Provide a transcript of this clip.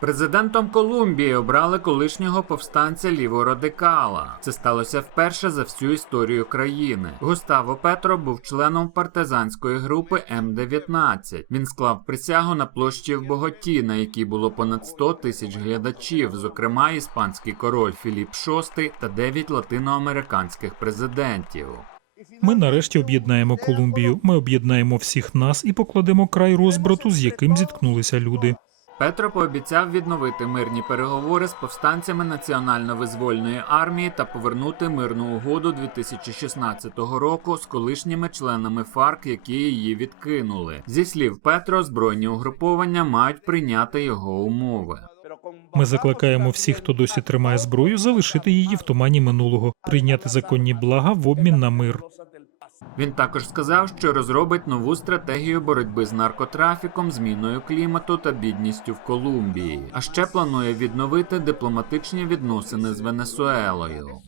Президентом Колумбії обрали колишнього повстанця ліворадикала. Це сталося вперше за всю історію країни. Густаво Петро був членом партизанської групи М-19. Він склав присягу на площі в Боготі, на якій було понад 100 тисяч глядачів, зокрема іспанський король Філіп VI та 9 латиноамериканських президентів. Ми нарешті об'єднаємо Колумбію. Ми об'єднаємо всіх нас і покладемо край розбрату, з яким зіткнулися люди. Петро пообіцяв відновити мирні переговори з повстанцями національно-визвольної армії та повернути мирну угоду 2016 року з колишніми членами ФАРК, які її відкинули. Зі слів Петро, збройні угруповання мають прийняти його умови. Ми закликаємо всіх, хто досі тримає зброю, залишити її в тумані минулого, прийняти законні блага в обмін на мир. Він також сказав, що розробить нову стратегію боротьби з наркотрафіком, зміною клімату та бідністю в Колумбії. А ще планує відновити дипломатичні відносини з Венесуелою.